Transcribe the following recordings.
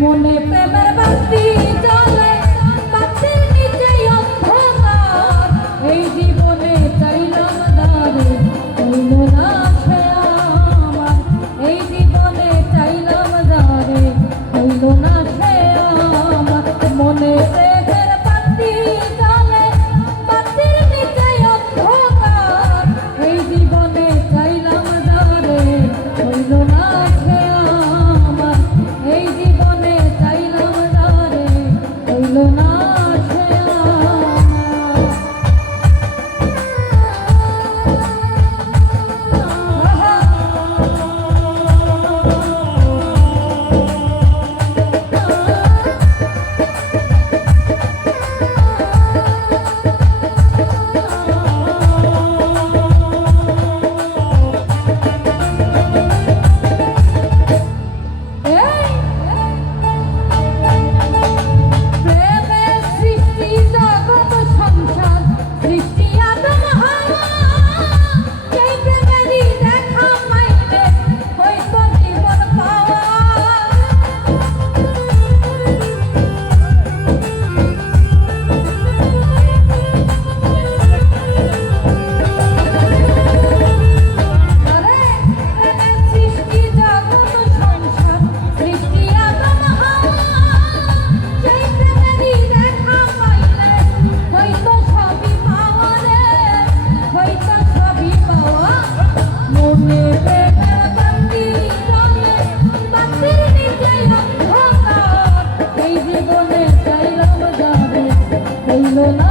মনে প্রেমের বাতি জ্বলে হইল না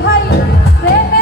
ไทยเรเ